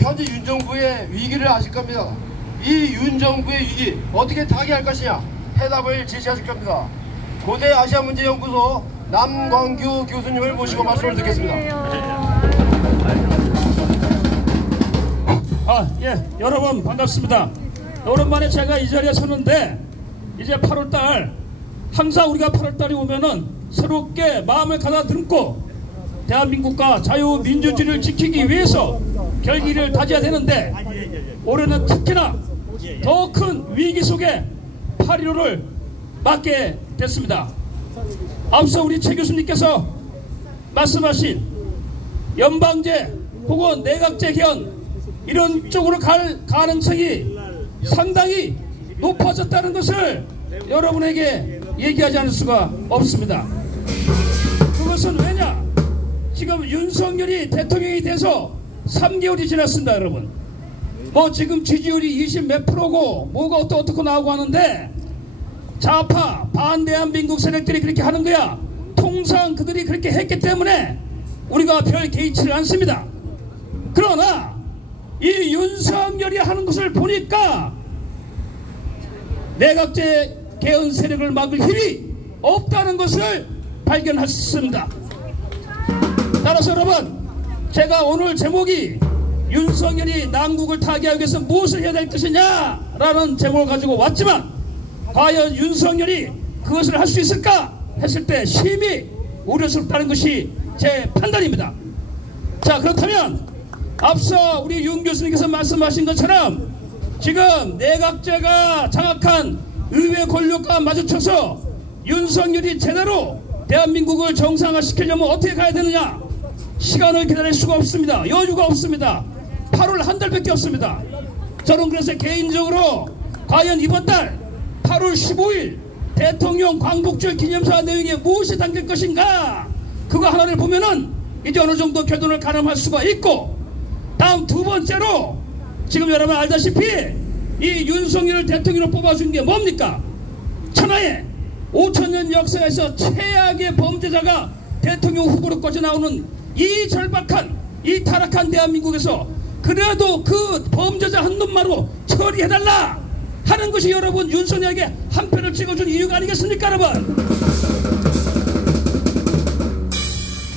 현재 윤 정부의 위기를 아실 겁니다. 이 윤 정부의 위기 어떻게 타개할 것이냐 해답을 제시하실 겁니다. 고대 아시아문제연구소 남광규 교수님을 모시고 말씀을 듣겠습니다. 예, 여러분 반갑습니다. 오랜만에 제가 이 자리에 서는데 이제 8월달 항상 우리가 8월달이 오면은 새롭게 마음을 가다듬고 대한민국과 자유민주주의를 지키기 위해서 결기를 다져야 되는데 올해는 특히나 더 큰 위기 속에 8.15를 맞게 됐습니다. 앞서 우리 최 교수님께서 말씀하신 연방제 혹은 내각제 개헌 이런 쪽으로 갈 가능성이 상당히 높아졌다는 것을 여러분에게 얘기하지 않을 수가 없습니다. 그것은 왜냐? 지금 윤석열이 대통령이 돼서 3개월이 지났습니다. 여러분 뭐 지금 지지율이 20 몇 프로고 뭐가 어떻고 나오고 하는데 좌파 반대한민국 세력들이 그렇게 하는 거야. 통상 그들이 그렇게 했기 때문에 우리가 별 개의치를 않습니다. 그러나 이 윤석열이 하는 것을 보니까 내각제 개헌 세력을 막을 힘이 없다는 것을 발견했습니다. 따라서 여러분 제가 오늘 제목이 윤석열이 남국을 타개하기 위해서 무엇을 해야 될 것이냐 라는 제목을 가지고 왔지만 과연 윤석열이 그것을 할 수 있을까 했을 때 심히 우려스럽다는 것이 제 판단입니다. 자, 그렇다면 앞서 우리 윤 교수님께서 말씀하신 것처럼 지금 내각제가 장악한 의회 권력과 마주쳐서 윤석열이 제대로 대한민국을 정상화시키려면 어떻게 가야 되느냐? 시간을 기다릴 수가 없습니다. 여유가 없습니다. 8월 한 달밖에 없습니다. 저는 그래서 개인적으로 과연 이번 달 8월 15일 대통령 광복절 기념사 내용에 무엇이 담길 것인가? 그거 하나를 보면은 이제 어느 정도 결론을 가늠할 수가 있고, 다음 두 번째로 지금 여러분 알다시피 이 윤석열을 대통령으로 뽑아준 게 뭡니까? 천하에 5천년 역사에서 최악의 범죄자가 대통령 후보로까지 나오는 이 절박한 이 타락한 대한민국에서 그래도 그 범죄자 한 놈만으로 처리해달라 하는 것이 여러분 윤석열에게 한 표를 찍어준 이유가 아니겠습니까 여러분?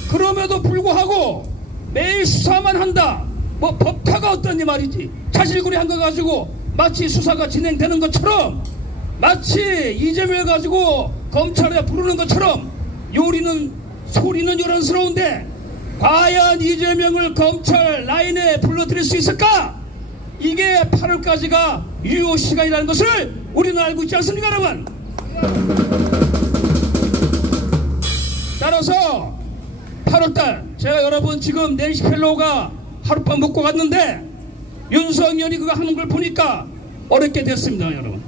그럼에도 불구하고 매일 수사만 한다. 뭐 법카가 어떠니 말이지. 자질구레한 거 가지고 마치 수사가 진행되는 것처럼, 마치 이재명을 가지고 검찰에 부르는 것처럼 소리는 요란스러운데 과연 이재명을 검찰 라인에 불러들일 수 있을까? 이게 8월까지가 유효 시간이라는 것을 우리는 알고 있지 않습니까 여러분? 따라서 8월달 제가 여러분 지금 낸시 펠로우가 하룻밤 묵고 갔는데 윤석열이 그거 하는 걸 보니까 어렵게 됐습니다 여러분.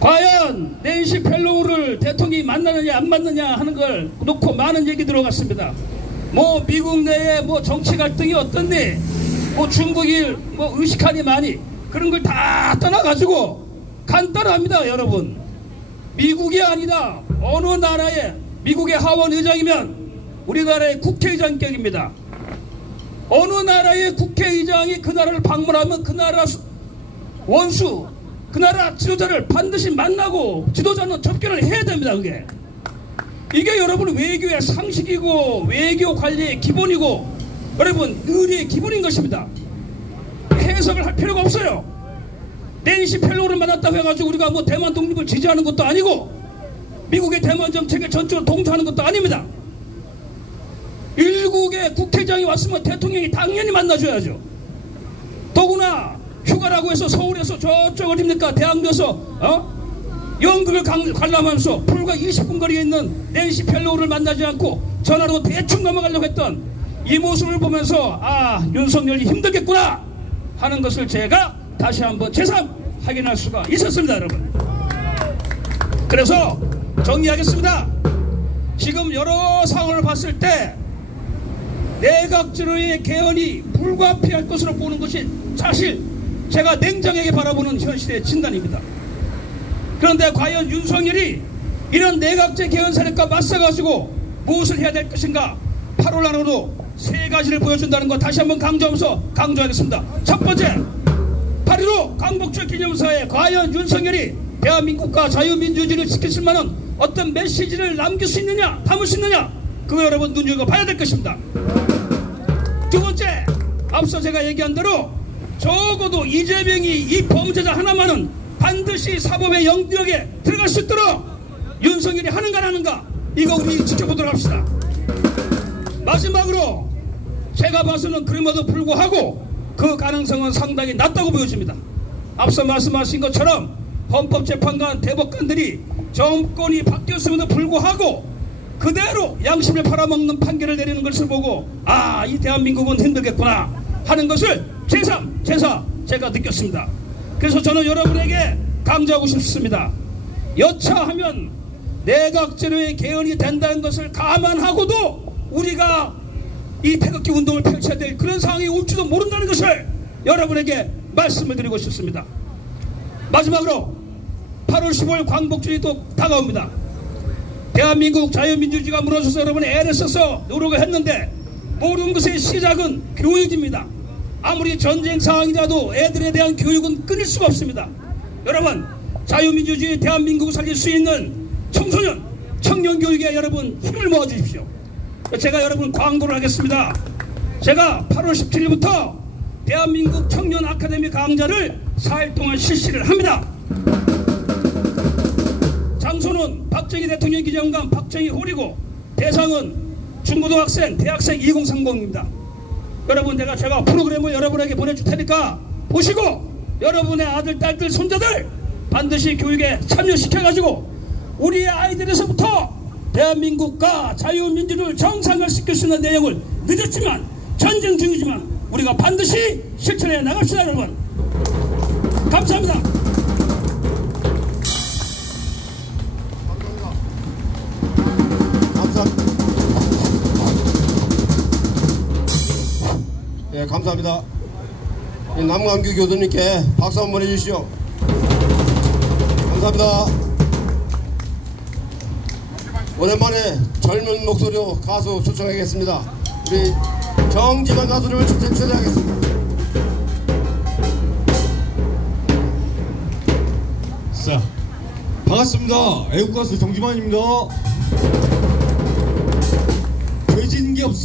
과연 낸시 펠로우를 대통령이 만나느냐 안 만나느냐 하는 걸 놓고 많은 얘기 들어갔습니다. 뭐 미국 내에 뭐 정치 갈등이 어떻니, 뭐 중국이 뭐 의식하니 많이, 그런 걸 다 떠나가지고 간단합니다 여러분. 미국이 아니다 어느 나라의 미국의 하원 의장이면 우리나라의 국회의장격입니다. 어느 나라의 국회의장이 그 나라를 방문하면 그 나라 원수, 그 나라 지도자를 반드시 만나고 지도자는 접견을 해야 됩니다. 이게 여러분 외교의 상식이고 외교 관리의 기본이고 여러분 의리의 기본인 것입니다. 해석을 할 필요가 없어요. 낸시 펠로우를 만났다고 해가지고 우리가 뭐 대만 독립을 지지하는 것도 아니고 미국의 대만 정책에 전적으로 동조하는 것도 아닙니다. 일국의 국회의장이 왔으면 대통령이 당연히 만나줘야죠. 더구나 휴가라고 해서 서울에서 저쪽 어딥니까 대학로에서 연극을 관람하면서 불과 20분 거리에 있는 낸시 펠로우를 만나지 않고 전화로 대충 넘어가려고 했던 이 모습을 보면서 아 윤석열이 힘들겠구나 하는 것을 제가 다시 한번 재상 확인할 수가 있었습니다 여러분. 그래서 정리하겠습니다. 지금 여러 상황을 봤을 때 내각제로의 개헌이 불가피할 것으로 보는 것이 사실 제가 냉정하게 바라보는 현실의 진단입니다. 그런데 과연 윤석열이 이런 내각제 개헌 세력과 맞서가지고 무엇을 해야 될 것인가? 8월 안으로 세 가지를 보여준다는 거 다시 한번 강조하겠습니다. 첫 번째, 8.15 광복절 기념사에 과연 윤석열이 대한민국과 자유민주주의를 지킬 만한 어떤 메시지를 남길 수 있느냐, 담을 수 있느냐, 그거 여러분 눈여겨봐야 될 것입니다. 두 번째, 앞서 제가 얘기한 대로 적어도 이재명이 이 범죄자 하나만은 반드시 사법의 영역에 들어갈 수 있도록 윤석열이 하는가 안 하는가, 이거 우리 지켜보도록 합시다. 마지막으로 제가 봐서는 그럼에도 불구하고 그 가능성은 상당히 낮다고 보여집니다. 앞서 말씀하신 것처럼 헌법재판관, 대법관들이 정권이 바뀌었음에도 불구하고 그대로 양심을 팔아먹는 판결을 내리는 것을 보고 아, 이 대한민국은 힘들겠구나 하는 것을 제3, 제4 제가 느꼈습니다. 그래서 저는 여러분에게 강조하고 싶습니다. 여차하면 내각제로의 개헌이 된다는 것을 감안하고도 우리가 이 태극기 운동을 펼쳐야 될 그런 상황이 올지도 모른다는 것을 여러분에게 말씀을 드리고 싶습니다. 마지막으로 8월 15일 광복절이 다가옵니다. 대한민국 자유민주주의가 무너져서 여러분이 애를 써서 노력을 했는데 모든 것의 시작은 교육입니다. 아무리 전쟁 상황이라도 애들에 대한 교육은 끊을 수가 없습니다. 여러분, 자유민주주의 대한민국을 살릴 수 있는 청소년, 청년 교육에 여러분 힘을 모아주십시오. 제가 여러분 광고를 하겠습니다. 제가 8월 17일부터 대한민국 청년 아카데미 강좌를 4일 동안 실시를 합니다. 장소는 박정희 대통령 기념관 박정희 홀이고 대상은 중고등학생, 대학생 2030입니다. 여러분, 제가 프로그램을 여러분에게 보내줄 테니까 보시고 여러분의 아들, 딸들, 손자들 반드시 교육에 참여시켜가지고 우리의 아이들에서부터 대한민국과 자유민주를 정상화시킬 수 있는 내용을 늦었지만 전쟁 중이지만 우리가 반드시 실천해 나갑시다. 여러분, 감사합니다. 네, 감사합니다. 남광규 교수님께 박수 한번 해주시죠. 감사합니다. 오랜만에 젊은 목소리로 가수 초청하겠습니다. 우리 정지만 가수님을 초청하겠습니다. 자, 반갑습니다. 애국가수 정지만입니다. 죄진 게 없습니다.